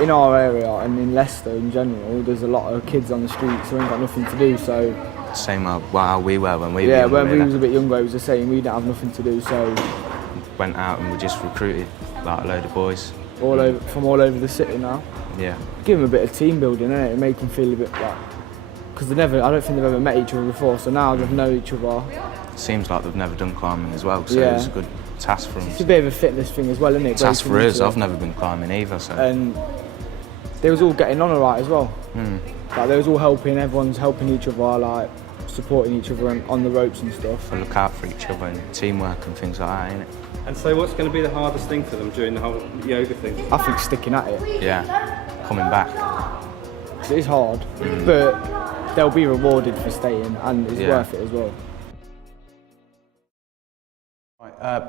in our area and in Leicester in general, there's a lot of kids on the streets who ain't got nothing to do, so... Same how we were when we were Yeah, younger, when we was a bit younger, it was the same, we didn't have nothing to do, so... Went out and we just recruited like a load of boys. From all over the city now. Yeah. Give them a bit of team building, innit? It make them feel a bit like... Because I don't think they've ever met each other before, so now they know each other. Seems like they've never done climbing as well, so it's a good task for them. It's a bit of a fitness thing as well, isn't it? Task for us, I've never been climbing either, so... And they was all getting on alright as well. Like, they was all helping, everyone's helping each other, like, supporting each other and on the ropes and stuff. They look out for each other and teamwork and things like that, innit? And so what's going to be the hardest thing for them during the whole yoga thing? I think sticking at it. Yeah, coming back. It is hard, but they'll be rewarded for staying, and it's worth it as well.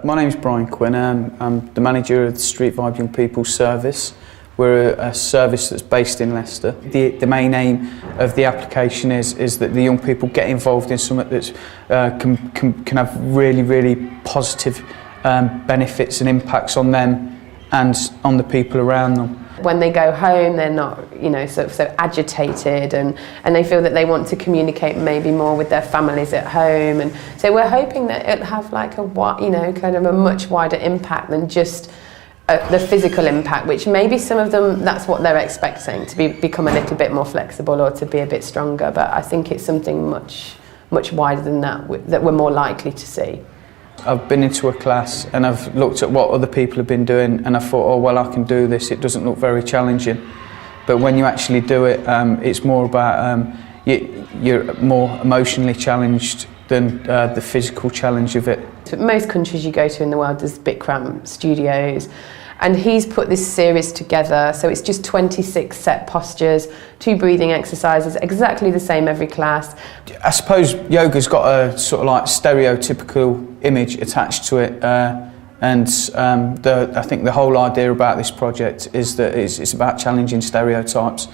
My name's Brian Quinn. I'm the manager of the Street Vibe Young People Service. We're a service that's based in Leicester. The main aim of the application is that the young people get involved in something that can have really positive benefits and impacts on them and on the people around them. When they go home, they're not, so agitated, and they feel that they want to communicate maybe more with their families at home. And so we're hoping that it'll have like a kind of a much wider impact than just the physical impact, which maybe some of them, that's what they're expecting, to become a little bit more flexible or to be a bit stronger. But I think it's something much wider than that we're more likely to see. I've been into a class and I've looked at what other people have been doing, and I thought, oh well, I can do this. It doesn't look very challenging, but when you actually do it, it's more about you're more emotionally challenged than the physical challenge of it. Most countries you go to in the world, there's Bikram studios, and he's put this series together, so it's just 26 set postures, 2 breathing exercises, exactly the same every class. I suppose yoga's got a sort of like stereotypical image attached to it, and I think the whole idea about this project is that it's about challenging stereotypes.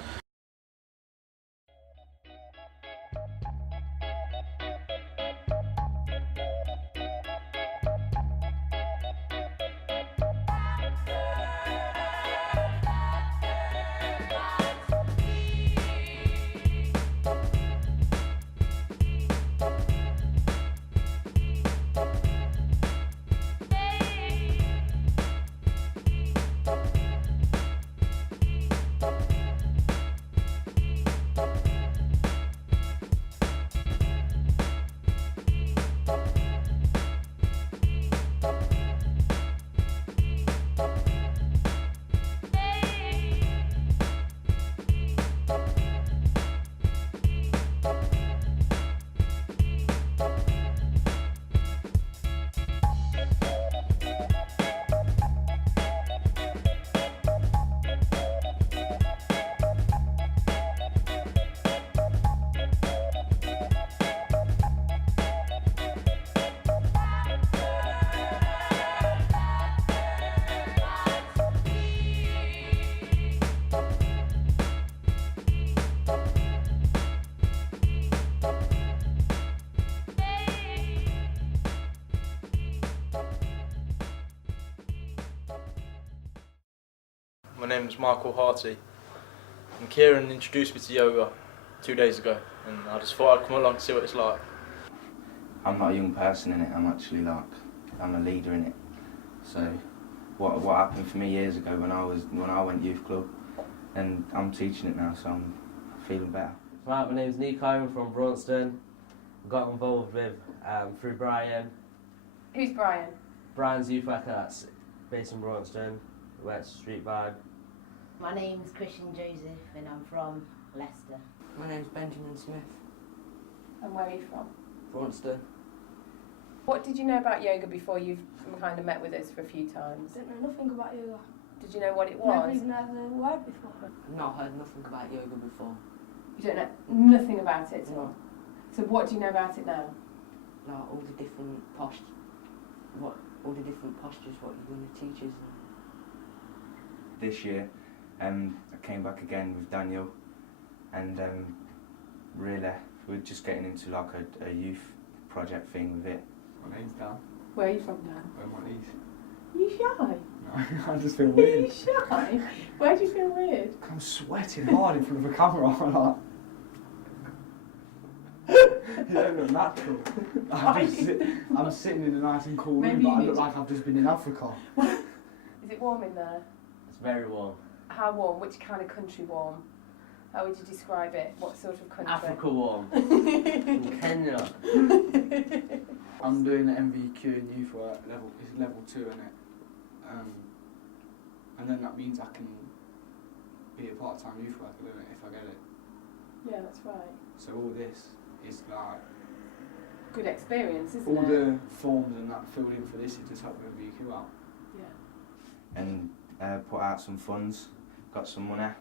My name is Michael Harty, and Kieran introduced me to yoga 2 days ago, and I just thought I'd come along to see what it's like. I'm not a young person in it, I'm a leader in it. So what happened for me years ago when I went youth club, and I'm teaching it now, so I'm feeling better. Right, my name's Nico, I'm from Braunston. I got involved with through Brian. Who's Brian? Brian's youth worker that's based in Braunston, works Street Vibe. My name's Christian Joseph and I'm from Leicester. My name's Benjamin Smith. And where are you from? Braunston. What did you know about yoga before you've kind of met with us for a few times? I didn't know nothing about yoga. Did you know what it was? Never even heard the word before. I've not heard nothing about yoga before. You don't know nothing about it at all? So what do you know about it now? Like all the different postures, what you're going to teach us. This year, I came back again with Daniel, and really we're just getting into like a youth project thing with it. My name's Dan. Where are you from, Dan? I'm on East. Are you shy? I just feel weird. Are you shy? Why do you feel weird? I'm sweating hard in front of a camera. You don't look natural. I'm sitting in a nice and cool room, but I look like I've just been in Africa. Is it warm in there? It's very warm. How warm? Which kind of country warm? How would you describe it? What sort of country? Africa warm. In Kenya. I'm doing the MVQ in youth work, it's level 2 in it. And then that means I can be a part-time youth worker, don't it, if I get it. Yeah, that's right. So all this is like... Good experience, isn't all it? the forms and that filled in for this is just helping MVQ out. Yeah. And put out some funds, got some money,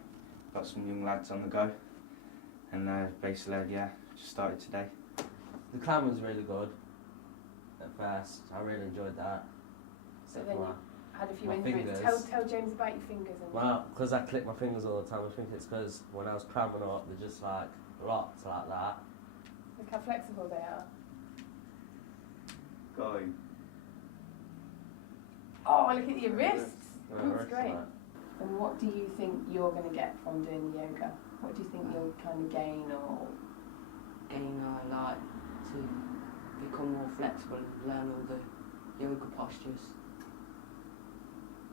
got some young lads on the go, and basically, yeah, just started today. The climb was really good at first. I really enjoyed that. So then you had a few my injuries. fingers. Tell James about your fingers. And Well, because I click my fingers all the time, I think it's because when I was cramming up, they're just like locked like that. look how flexible they are. Go. Oh, look at your wrists. Yeah, That's wrists great. like- And what do you think you're going to get from doing the yoga? What do you think you'll kind of gain or... Gain, I like to become more flexible and learn all the yoga postures.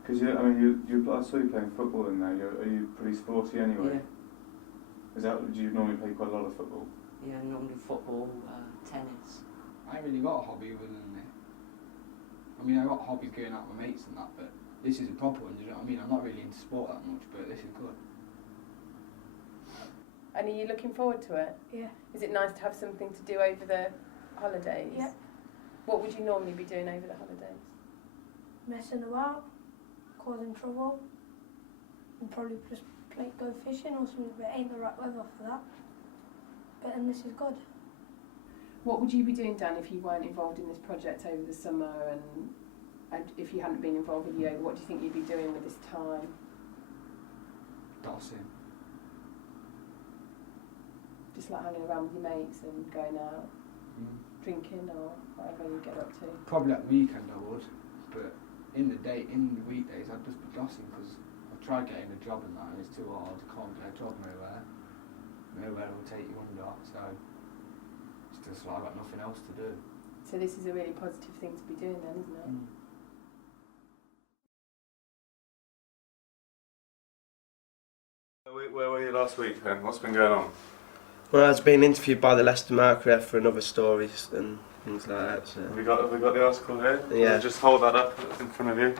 Because I saw you playing football in there. Are you pretty sporty anyway? Yeah. Do you normally play quite a lot of football? Yeah, normally football, tennis. I ain't really got a hobby other than it. I mean, I got hobbies going out with mates and that, but this is a proper one, do you know what I mean? I'm not really into sport that much, but this is good. And are you looking forward to it? Yeah. Is it nice to have something to do over the holidays? Yeah. What would you normally be doing over the holidays? Messing about, causing trouble, and probably just go fishing or something, but it ain't the right weather for that. But then this is good. What would you be doing, Dan, if you weren't involved in this project over the summer and if you hadn't been involved with yoga? What do you think you'd be doing with this time? Dossing. Just like hanging around with your mates and going out, drinking or whatever you get up to? Probably at the weekend I would, but in the weekdays I'd just be dossing because I've tried getting a job and that and it's too hard. I can't get a job nowhere. Nowhere will take you under, so it's just like I've got nothing else to do. So this is a really positive thing to be doing then, isn't it? Where were you last week then? What's been going on? Well, I was being interviewed by the Leicester Mercury for another stories and things like that. So. Have we got the article here? Yeah. Just hold that up in front of you.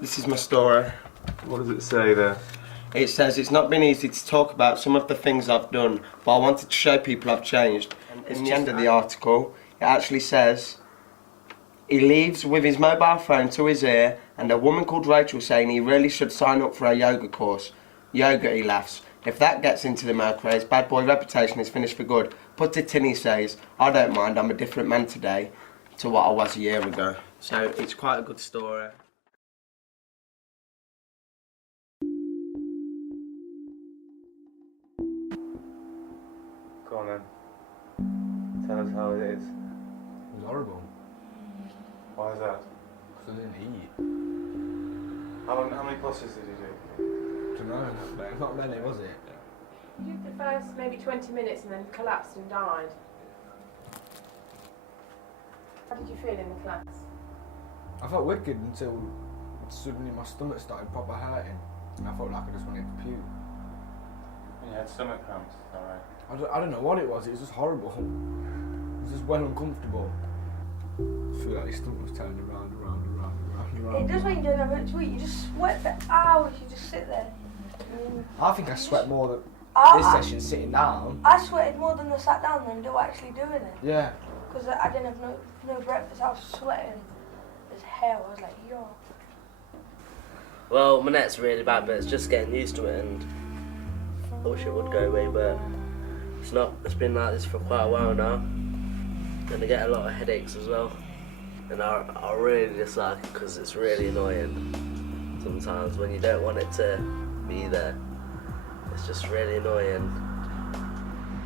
This is my story. What does it say there? It says, it's not been easy to talk about some of the things I've done, but I wanted to show people I've changed. And in the end of the article, it actually says, he leaves with his mobile phone to his ear and a woman called Rachel saying he really should sign up for a yoga course. Yoga, he laughs. If that gets into the Mercury, his bad boy reputation is finished for good. Put it in, he says, I don't mind, I'm a different man today to what I was a year ago. So it's quite a good story. Go on then. Tell us how it is. It was horrible. Why is that? Because I didn't eat. How many classes did you do? I don't know, not many, was it? You did the first maybe 20 minutes and then collapsed and died. How did you feel in the class? I felt wicked until suddenly my stomach started proper hurting and I felt like I just wanted to puke. You had stomach cramps, alright. I don't know what it was just horrible. It was just well uncomfortable. I feel like your stomach was turning around. It does when you don't have much to eat, you just sweat for hours, you just sit there. I think I sweat more than this session sitting down. I sweated more than I sat down than do actually doing it. Yeah. Because I didn't have no breakfast, I was sweating as hell, I was like, yo. Well, my neck's really bad, but it's just getting used to it, and I wish it would go away, but it's not. It's been like this for quite a while now, and I get a lot of headaches as well, and I really dislike it because it's really annoying sometimes when you don't want it to be there. It's just really annoying.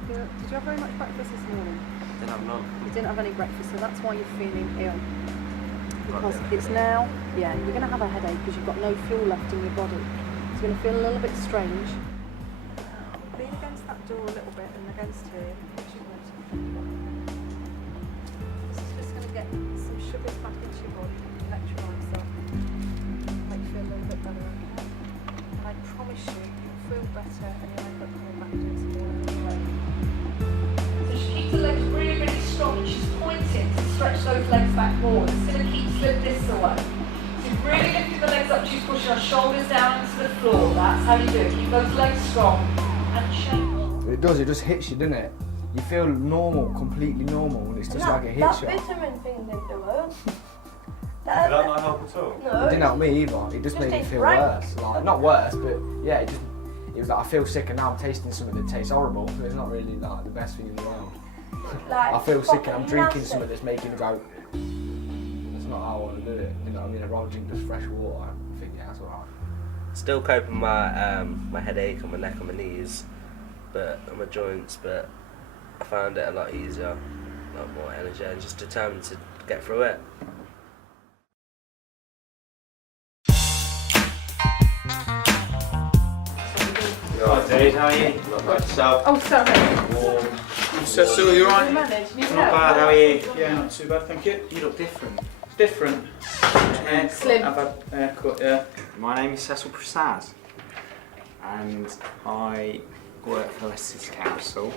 Did you have very much breakfast this morning? Didn't have none. You didn't have any breakfast, so that's why you're feeling ill. because it's now, yeah, you're going to have a headache because you've got no fuel left in your body. It's going to feel a little bit strange. Lean against that door a little bit and against here. This is just going to get some sugars back into your body, electrolytes up, make you feel a little bit better, okay? And I promise you'll feel better and you'll end up coming back doing some more exercise. So she keeps the legs really, really strong and she's pointing to stretch those legs back forward. It's going to keep slip this away. So you're really lifting the legs up, she's pushing her shoulders down into the floor. That's how you do it. Keep those legs strong and shake. It does, it just hits you, doesn't it? You feel normal, completely normal, and it's just like it hits you. That vitamin thing didn't do it. Did that not help at all? No. It didn't help me either. It just made me feel worse. Like, not worse, but yeah, it was like I feel sick and now I'm tasting something that tastes horrible. So it's not really like the best thing in the world. Like, I feel sick and I'm drinking nasty. something that's making me go. That's not how I want to do it. You know what I mean? I'd rather drink just fresh water. I think yeah, that's alright. Still coping with my headache on my neck and my knees, but on my joints. But I found it a lot easier, a lot more energy, and just determined to get through it. Right, Dave, how are you? Not bad yourself. Oh, sorry. Warm. Cecil, you alright? Not bad, how are you? Yeah, not too bad, thank you. You look different. Different. Slim. I've had a haircut, yeah. My name is Cecil Prasad and I work for Leicester City Council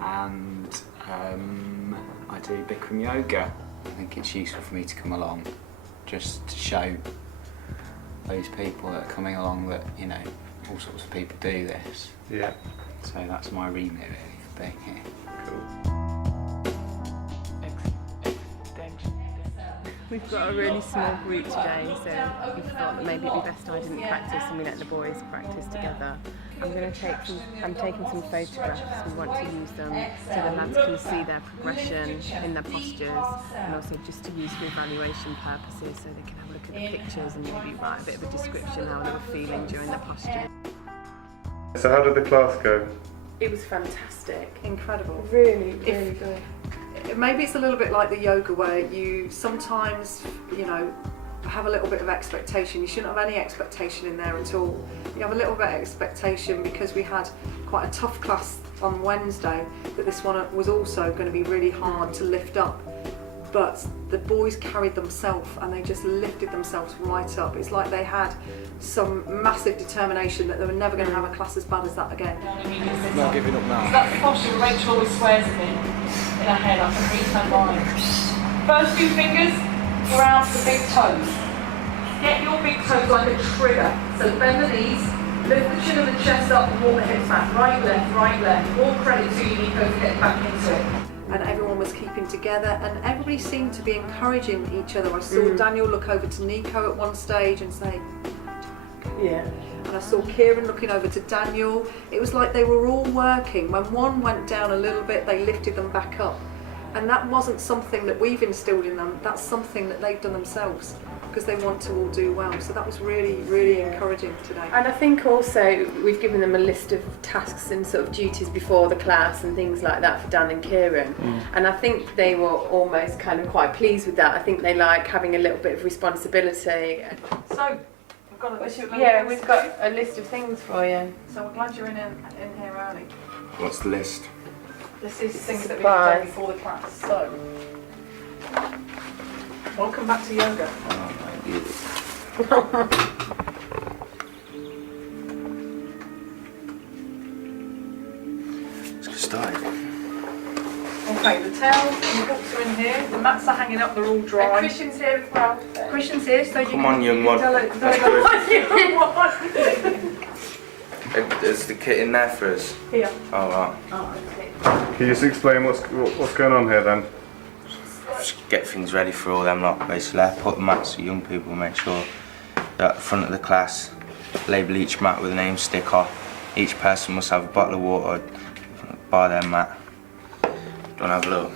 and I do Bikram yoga. I think it's useful for me to come along just to show those people that are coming along that, you know, all sorts of people do this. Yeah. So that's my remit really for being here. Cool. We've got a really small group today, so we thought that maybe it'd be best I didn't practice and we let the boys practice together. I'm taking some photographs. We want to use them so the lads can see their progression in their postures, and also just to use for evaluation purposes, so they can have a look at the pictures and maybe write a bit of a description how they were feeling during their posture. So how did the class go? It was fantastic. Incredible. Really, really good. Maybe it's a little bit like the yoga where you sometimes, you know, have a little bit of expectation. You shouldn't have any expectation in there at all. You have a little bit of expectation because we had quite a tough class on Wednesday, that this one was also going to be really hard to lift up. But the boys carried themselves and they just lifted themselves right up. It's like they had some massive determination that they were never going to have a class as bad as that again. Not giving up now. That's the posture Rachel always swears at me in her head. I can read her mind. First two fingers around the big toes. Get your big toes like a trigger. So bend the knees, lift the chin and the chest up and walk the hips back. Right, left. All credit to you, Nico, for getting back into it. And everyone was keeping together and everybody seemed to be encouraging each other. I saw Daniel look over to Nico at one stage and say, yeah. And I saw Kieran looking over to Daniel. It was like they were all working. When one went down a little bit, they lifted them back up. And that wasn't something that we've instilled in them, that's something that they've done themselves because they want to all do well. So that was really, really encouraging today. And I think also we've given them a list of tasks and sort of duties before the class and things like that for Dan and Kieran. And I think they were almost kind of quite pleased with that. I think they like having a little bit of responsibility. So, we've got a list of Yeah, we've got a list of things for you. So we're glad you're in here early. What's the list? This is things that we've done before the class. So, welcome back to yoga. Oh, my Let's get started. Okay, the towels and the books are in here. The mats are hanging up, they're all dry. And Christian's here as well. Christian's here, so you Come on, young one. Is the kit in there for us? Here. Oh, right. Oh, okay. Can you just explain what's going on here then? Just get things ready for all them lot, basically. Put the mats for young people, make sure that at the front of the class, label each mat with a name sticker. Each person must have a bottle of water by their mat. Don't have a look.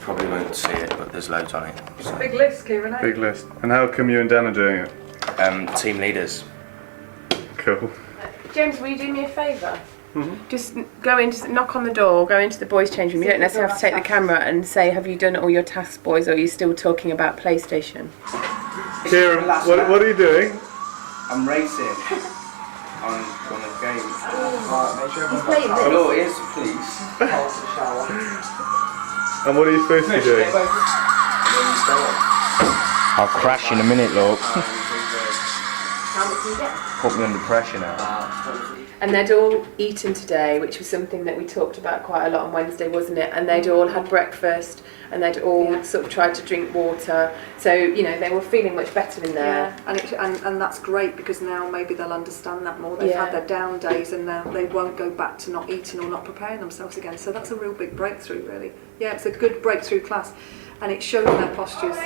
Probably won't see it, but there's loads on it. So. Big list, Kieran. Big list. And how come you and Dan are doing it? Team leaders. Cool. James, will you do me a favour? Just go in, just knock on the door, go into the boys' change room. You don't necessarily have to take the camera and say, have you done all your tasks, boys, or are you still talking about PlayStation? Kieran, what are you doing? I'm racing on a game. He's playing this. Hello, yes, please. And what are you supposed to be doing? I'll crash in a minute, look. How much do you get? Put me under pressure now. And they'd all eaten today, which was something that we talked about quite a lot on Wednesday, wasn't it? And they'd all had breakfast, and they'd all sort of tried to drink water. So, you know, they were feeling much better in there. Yeah, and that's great, because now maybe they'll understand that more. They've had their down days, and now they won't go back to not eating or not preparing themselves again. So that's a real big breakthrough, really. Yeah, it's a good breakthrough class, and it shows their postures.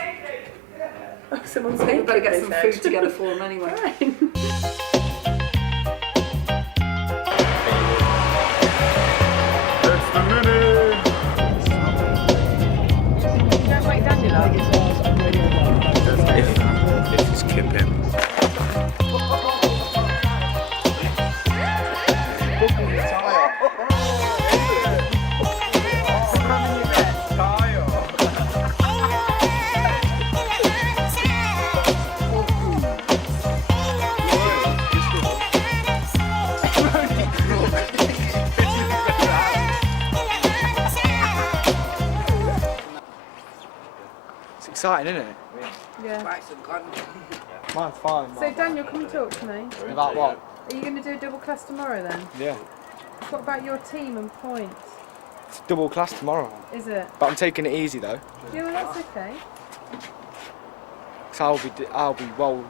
Someone's I think we better get some food together for them anyway. That's the minute! If it's kipping. It's exciting, isn't it? Yeah. Mine's fine. So Daniel, come and talk to me. About what? Are you going to do a double class tomorrow then? Yeah. What about your team and points? It's double class tomorrow. Is it? But I'm taking it easy though. Yeah, well that's okay. So I'll be well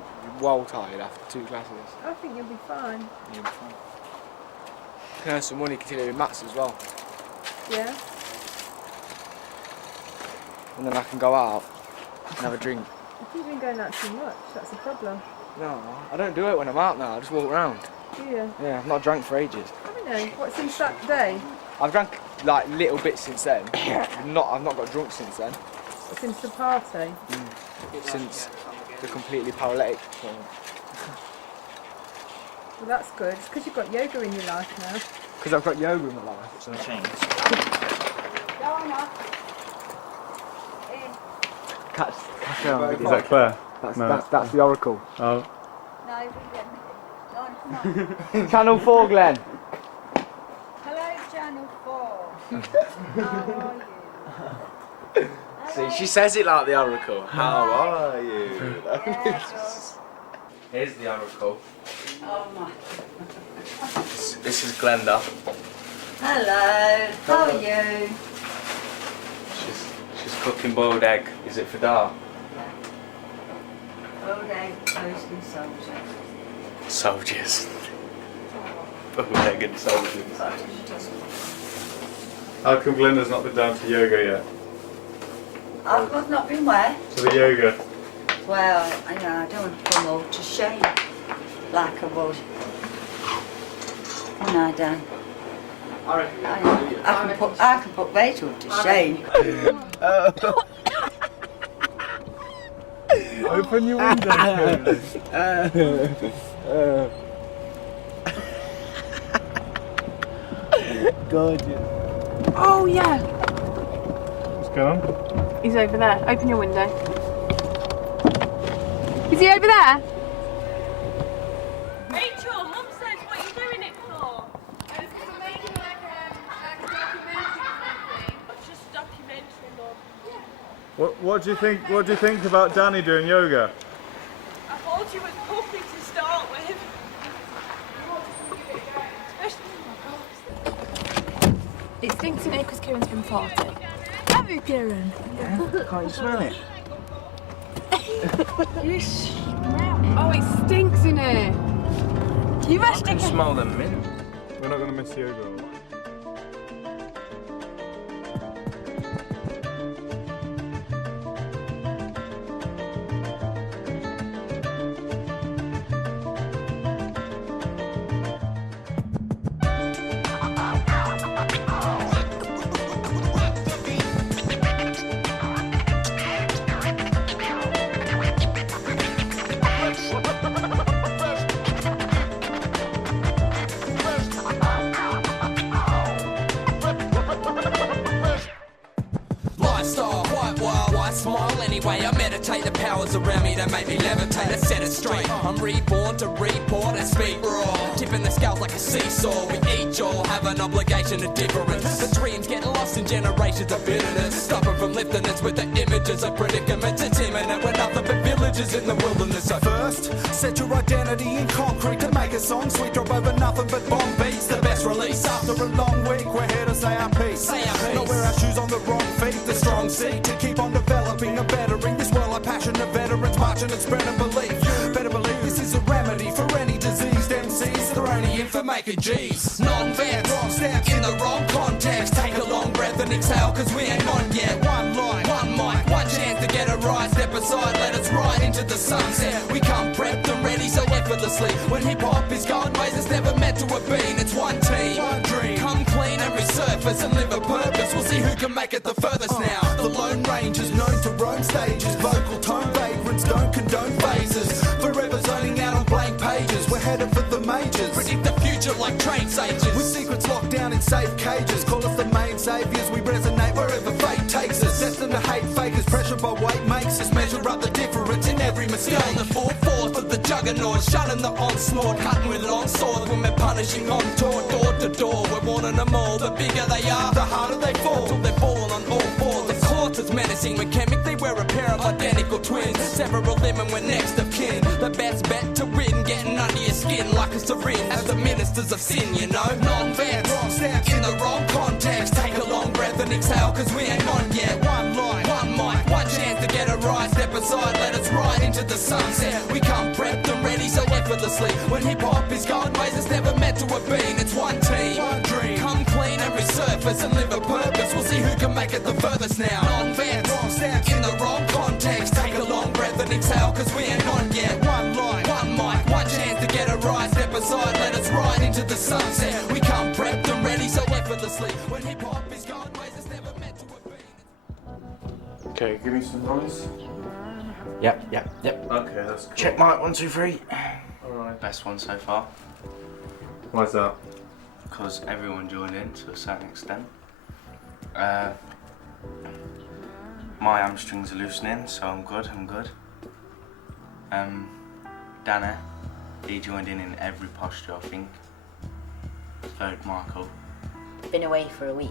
tired after 2 classes. I think you'll be fine. You'll be fine. Can earn some money considering maths as well. Yeah? And then I can go out and have a drink. I think you've been going out too much, that's the problem. No, I don't do it when I'm out now, I just walk around. Do you? Yeah, I've not drank for ages. I don't know. What, since that day? I've drank like little bits since then. I've not got drunk since then. Since the party? Since the completely paralytic point. Well, that's good. It's because you've got yoga in your life now. Because I've got yoga in my life. It's not changed. Is that Claire? That's the Oracle. Oh. No, Channel 4, Glenn. hello, Channel 4. How are you? See, she says it like the Oracle. How are you? Here's the Oracle. Oh my. This is Glenda. Hello, how are you? She's cooking boiled egg. Is it for dark? Boiled egg, toast and soldier. Soldiers. Boiled egg and soldiers. How come Glenda's not been down to yoga yet? I've not been where? To the yoga? Well, I don't want to come all to shame like I was. No, Dan. I can put Rachel to shame. Open your window. Gorgeous. Oh yeah. What's going on? He's over there. Open your window. Is he over there? Rachel, Mum says, what are you doing it for? I was making like a documentary or something. Just documentary, Mum. What do you think? What do you think about Danny doing yoga? I thought you was puffy to start with. It stinks in here because Kieran's been farting. Have you, Kieran? Can't you smell it? You smell it. Oh, it stinks in here. You I can smell the mint. We're not going to miss yoga. anyway. I meditate the powers around me that make me levitate. I set it straight. I'm reborn to report and speak raw. Tipping the scales like a seesaw. We each all have an obligation to difference. The dreams get lost in generations of bitterness. Stopping from lifting us with the images of predicaments. It's imminent. We're nothing but villagers in the wilderness. So first, set your identity in concrete to make a song. Sweet drop over nothing but bomb beats. The best release after a long week. We're here to say our piece. Not wear our shoes on the wrong feet. The strong seat to keep on developing and bettering this world. Like passionate veterans marching and spreading belief. Better believe this is a remedy for any diseased MCs. They're only in for making G's. Non-vets, wrong steps in the wrong context. Take a long breath and exhale, cause we ain't on yet. One line, one mic, one chance to get it right. Step aside, let us ride into the sunset. We come prepped and ready so effortlessly. When hip-hop is going ways it's never meant to have been. It's one team, one dream. Come clean and resurface and live a purpose. We'll see who can make it the furthest now. The Lone Rangers known to roam stages. Vocal tone vagrants don't condone phases. Forever zoning out on blank pages. We're headed for the majors. Predict the future like train sages. With secrets locked down in safe cages. Call us the main saviors. We resonate wherever fate takes us. Destined to hate fakers. Pressure by weight makes us measure up the difference in every mistake. On the 4/4 of the juggernaut, shunning the onslaught, cutting with long swords when we're punishing on tour, door to door. We're warning them all. The bigger they are, the harder they fall. Till they're falling on all fours. The court is menacing. When chemically we're a pair of identical twins. Sever a limb and we're next of kin. The best bet to win, getting under your skin like a syringe. As the ministers of sin, you know. Non-vets, wrong steps in the wrong context. Take a long breath and exhale, cause we ain't on yet. One line, one mic, one chance to get it right. Step aside, let us ride into the sunset. We come prepped and ready so effortlessly. When hip-hop is going ways it's never meant to have been. It's one team, one dream. Come clean and resurface and live a purpose. We'll see who can make it the furthest now. Non-vets, wrong steps in the wrong context. Take a long breath and exhale, cause we ain't on yet. One line, one mic, one chance to get it right. Step aside, let us ride into the sunset. We come prepped and ready so effortlessly. When hip-hop is going ways it's never meant to have been. Okay, give me some noise. Yep. Okay, that's cool. Check mic 1, 2, 3. Alright. Best one so far. Why's that? Because everyone joined in to a certain extent. My hamstrings are loosening, so I'm good. Dana, he joined in every posture, I think. So did Michael. Been away for a week.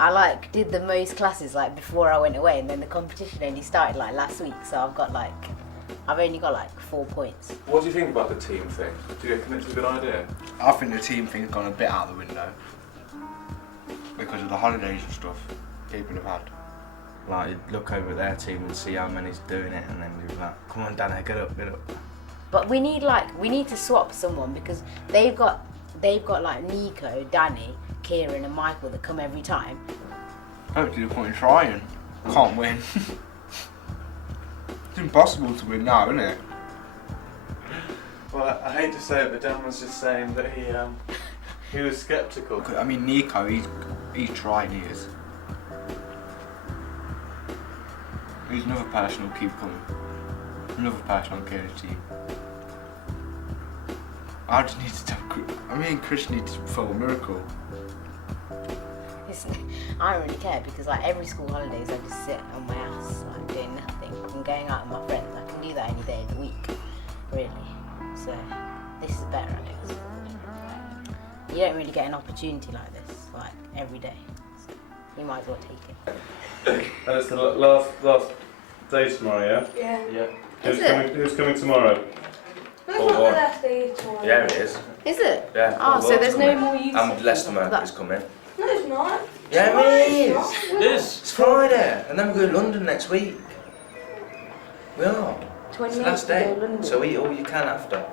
I did the most classes before I went away, and then the competition only started last week, so I've only got 4 points. What do you think about the team thing? Do you reckon it's a good idea? I think the team thing's gone a bit out the window because of the holidays and stuff people have had. You'd look over at their team and see how many's doing it, and then you'd be like, "Come on, Dana, get up." But we need to swap someone because they've got Nico, Danny, Kieran, and Michael that come every time. I don't see the point in trying. Can't win. It's impossible to win now, isn't it? Well, I hate to say it, but Dan was just saying that he was sceptical. I mean, Nico, he's tried his. He's another person who'll keep coming. Another person on Kieran's team. I just need to tell Chris needs to perform a miracle. I don't really care because every school holidays I just sit on my ass doing nothing. I'm going out with my friends. I can do that any day of the week, really. So this is better, I guess. You don't really get an opportunity like this every day. So you might as well take it. And it's the last day tomorrow, yeah? Yeah. Who's coming tomorrow? No, it's not the last day tomorrow. Yeah, it is. Is it? Yeah. Oh, so there's no more use. And Leicester Mercury's coming. No, it's not. Yeah, it is. It is. It's Friday, and then we go to London next week. We are. It's the 28th last day, we go to London. so eat all you can after.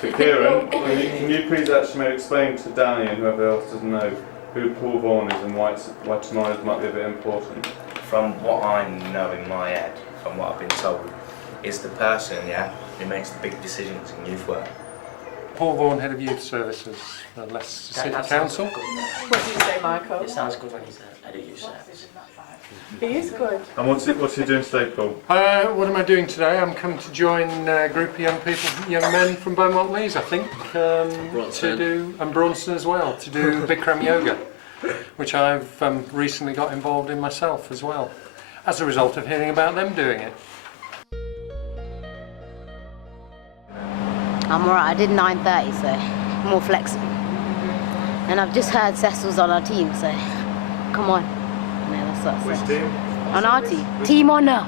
So Kieran, can you please actually explain to Danny and whoever else doesn't know who Paul Vaughan is and why tomorrow's might be a bit important? From what I know in my head, from what I've been told, is the person, who makes the big decisions in youth work. Paul Vaughan, Head of Youth Services for Leicester City Council. What do you say, Michael? It sounds good when he's Head of Youth Services. He is good. And what's he doing today, Paul? What am I doing today? I'm coming to join a group of young men from Beaumont Leys, I think, and Bronson as well, to do Bikram yoga, which I've recently got involved in myself as well. as a result of hearing about them doing it. I'm alright, I did 9:30, so more flexible. And I've just heard Cecil's on our team, so come on. No, that's what I said. Which team? On our team. Team Honour.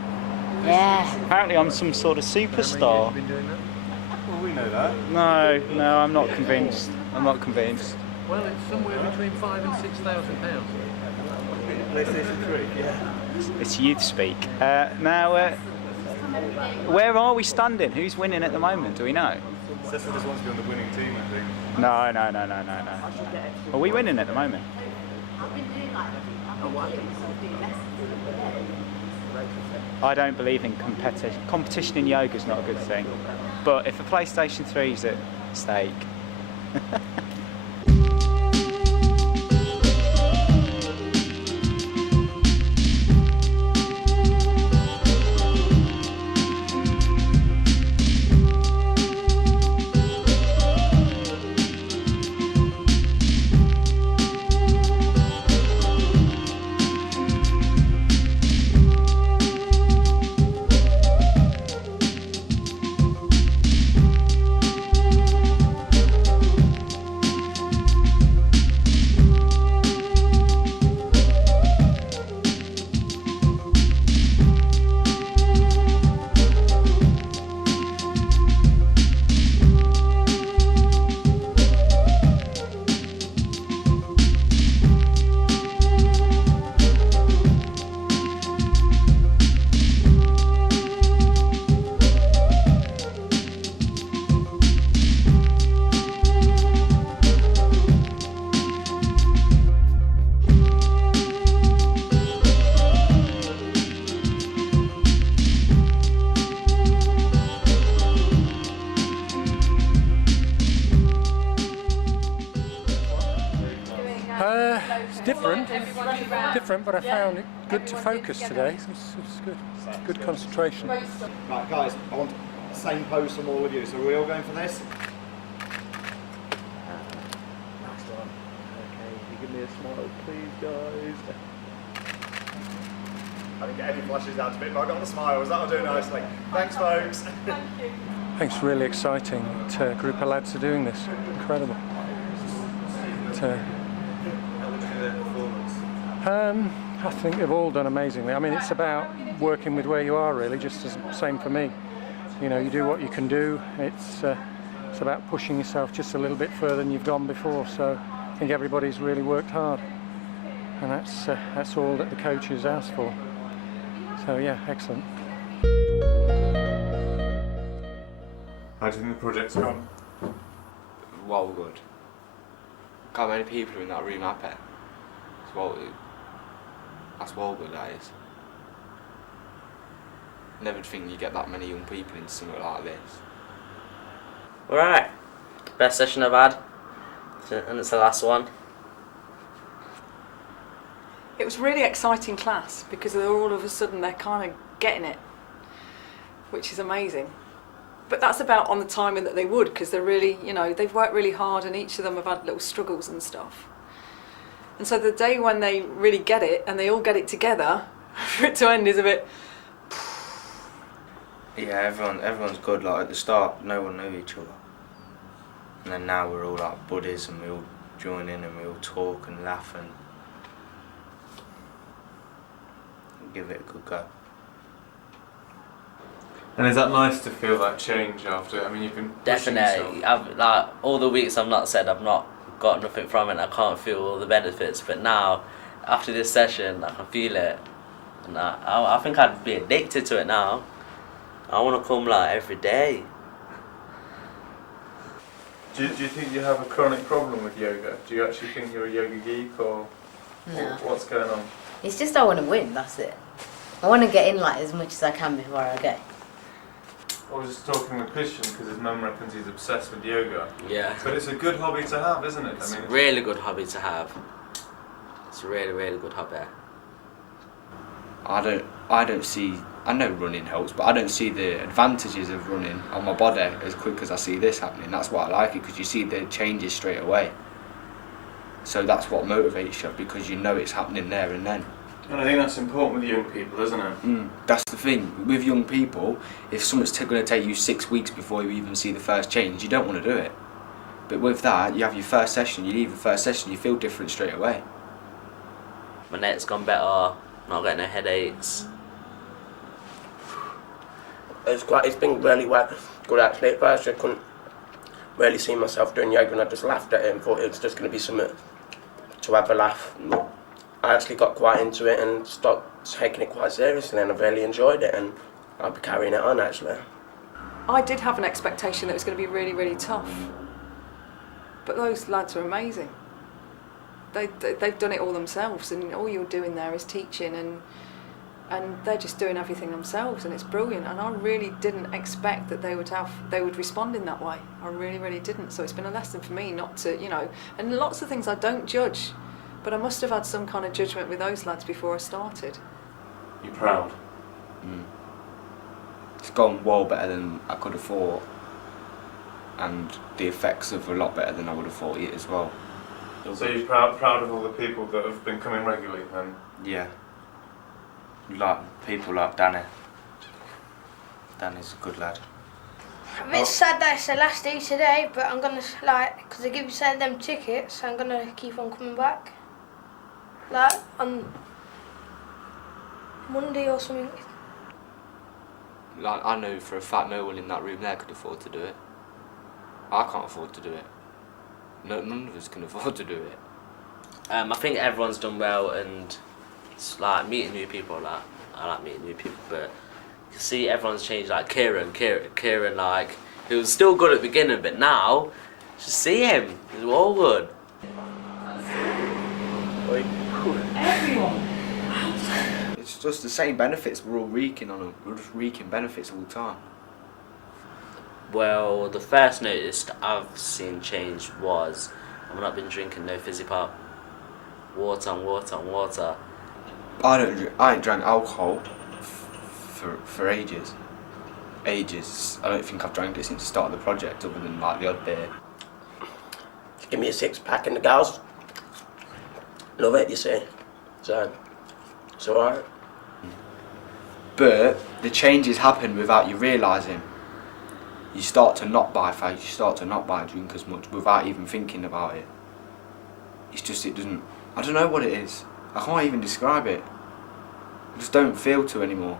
Yeah. Apparently I'm some sort of superstar. Well, we know that. No, I'm not convinced. I'm not convinced. Well, it's somewhere between £5,000 and £6,000. PlayStation 3, yeah. It's youth speak. Now, where are we standing? Who's winning at the moment? Do we know? Cecil just wants to be on the winning team, I think. No. Are we winning at the moment? I don't believe in competition. Competition in yoga is not a good thing. But if a PlayStation 3 is at stake... It's different, but I found it good to focus today. It's good concentration. Right, guys, I want the same pose from all of you. So are we all going for this? Nice one. Okay, you give me a smile, please, guys. I didn't get any flashes out of it, but I got the smiles. That'll do nicely. Thanks, folks. I think it's really exciting that a group of lads are doing this. Incredible. I think they've all done amazingly. I mean, it's about working with where you are, really, just the same for me. You know, you do what you can do. It's about pushing yourself just a little bit further than you've gone before. So I think everybody's really worked hard, and that's all that the coaches asked for. So yeah, excellent. How do you think the project's gone? Well, good. How many people are in that room, I bet. That's well good, that is. Never think you get that many young people in something like this. Alright, best session I've had, and it's the last one. It was really exciting class because all of a sudden they're kind of getting it, which is amazing. But that's about on the timing that they would, because they're really, you know, they've worked really hard and each of them have had little struggles and stuff. And so the day when they really get it and they all get it together, for it to end is a bit... Yeah, everyone's good. Like at the start, no one knew each other. And then now we're all like buddies and we all join in and we all talk and laugh and give it a good go. And is that nice to feel that change after? I mean, you've been definitely. Like all the weeks I've not said I've not got nothing from it. I can't feel all the benefits, but now after this session, I can feel it, and I think I'd be addicted to it now. I want to come like every day. Do you think you have a chronic problem with yoga? Do you actually think you're a yoga geek or what's going on? It's just I want to win, that's it. I want to get in like as much as I can before I go. I was just talking with Christian because his mum reckons he's obsessed with yoga. Yeah. But it's a good hobby to have, isn't it? It's a really good hobby to have. It's a really, really good hobby. I don't see, I know running helps, but I don't see the advantages of running on my body as quick as I see this happening. That's why I like it, because you see the changes straight away. So that's what motivates you, because you know it's happening there and then. And I think that's important with young people, isn't it? That's the thing. With young people, if something's going to take you 6 weeks before you even see the first change, you don't want to do it. But with that, you have your first session, you leave the first session, you feel different straight away. My neck's gone better, not getting no headaches. It's been really good actually. At first I couldn't really see myself doing yoga and I just laughed at it and thought it was just going to be something to have a laugh. I actually got quite into it and started taking it quite seriously, and I've really enjoyed it, and I'll be carrying it on actually. I did have an expectation that it was going to be really, really tough, but those lads are amazing. They've done it all themselves, and all you're doing there is teaching, and they're just doing everything themselves, and it's brilliant. And I really didn't expect that they would respond in that way. I really, really didn't. So it's been a lesson for me not to, you know, and lots of things I don't judge, but I must have had some kind of judgment with those lads before I started. You're proud? It's gone well better than I could have thought, and the effects are a lot better than I would have thought it as well. So you're proud of all the people that have been coming regularly then? Yeah. Like people like Danny. Danny's a good lad. A bit sad that it's the last day today, but I'm gonna, like, because they give you them tickets, I'm gonna keep on coming back. Like on Monday or something. Like, I know for a fact no one in that room there could afford to do it. I can't afford to do it. None of us can afford to do it. I think everyone's done well, and it's like meeting new people. Like, I like meeting new people, but you can see everyone's changed. Like Kieran, like, he was still good at the beginning, but now just see him. He's all good. Everyone. It's just the same benefits we're all reeking on them. We're just reeking benefits all the time. Well, the first notice I've seen change was I've not been drinking no fizzy pop. Water on water on water. I ain't drank alcohol for ages. Ages. I don't think I've drank it since the start of the project, other than like the odd beer. Give me a 6-pack and the girls love it, you see. So it's alright. But the changes happen without you realising. You start to not buy fags, you start to not buy drink as much without even thinking about it. It's just, it doesn't, I don't know what it is. I can't even describe it. I just don't feel to anymore.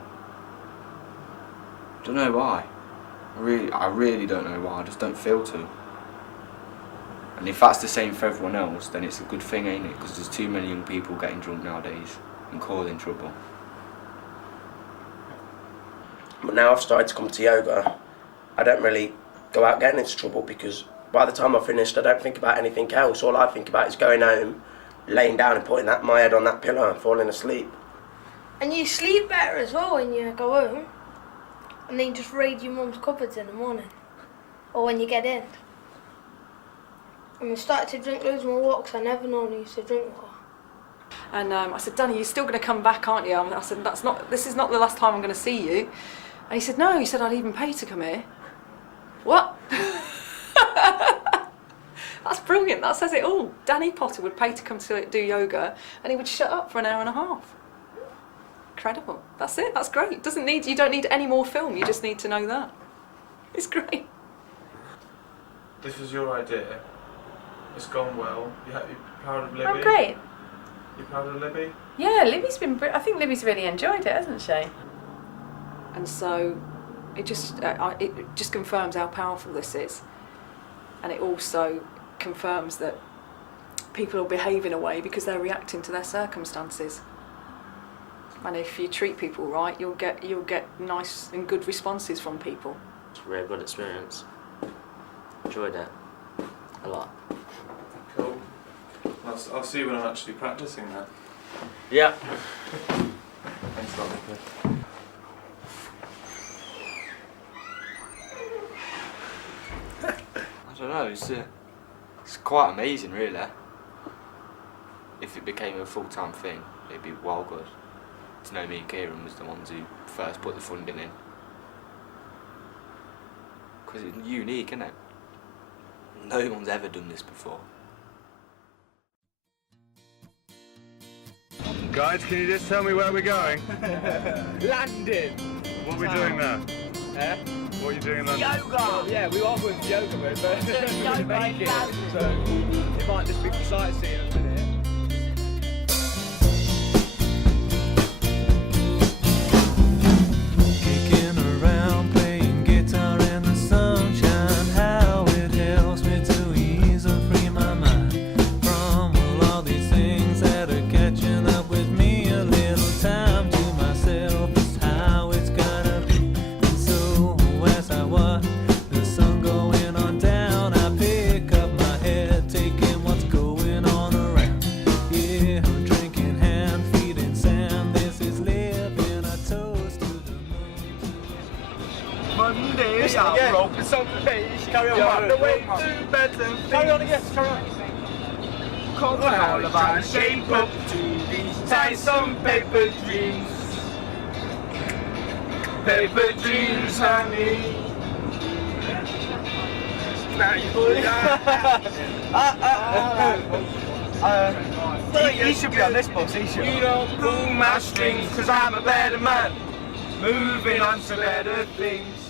I don't know why. I really don't know why, I just don't feel to. And if that's the same for everyone else, then it's a good thing, ain't it? Because there's too many young people getting drunk nowadays and causing trouble. But now I've started to come to yoga, I don't really go out getting into trouble, because by the time I've finished I don't think about anything else. All I think about is going home, laying down and putting my head on that pillow and falling asleep. And you sleep better as well when you go home, and then you just raid your mum's cupboards in the morning, or when you get in. And I started to drink loads more water, because I never normally used to drink water. And I said, Danny, you're still going to come back, aren't you? I said, this is not the last time I'm going to see you. And he said, no, he said, I'd even pay to come here. What? That's brilliant, that says it all. Danny Potter would pay to come to do yoga, and he would shut up for an hour and a half. Incredible. That's it, that's great. You don't need any more film, you just need to know that. It's great. This was your idea. It's gone well. You're proud of Libby? Oh, great. You proud of Libby? Yeah, Libby's been. I think Libby's really enjoyed it, hasn't she? And so it just confirms how powerful this is, and it also confirms that people will behave in a way because they're reacting to their circumstances. And if you treat people right, you'll get nice and good responses from people. It's a really good experience. Enjoyed it a lot. Cool. I'll see you when I'm actually practicing that. Yeah. Thanks a lot. I don't know, it's quite amazing really. If it became a full-time thing, it'd be well good. To know me and Kieran was the ones who first put the funding in. Because it's unique, isn't it? No one's ever done this before. Guys, can you just tell me where we're going? Landing. What are we doing there? Eh? What are you doing in London? Yoga! Yeah, we are going to yoga, but to make it. So it might just be for sightseeing at the minute. Kicking around, playing guitar in the sunshine. How it helps me to ease and free my mind from all these things that are catching up with me. A little time to myself is how it's gotta be. And so as I watch the sun going on down, I pick up my head, taking what's going on around. Yeah, I'm drinking hand, feeding sand. This is living, I toast to the Monday, I'll rope with some fish. Carry on, the way to bed and things. Carry on, yes, carry on. Call all about shape up to these tie some paper dreams. Paper dreams, honey. Now you he should be on this bus, he should. You don't pull my strings, cause I'm a better man. Moving on to better things.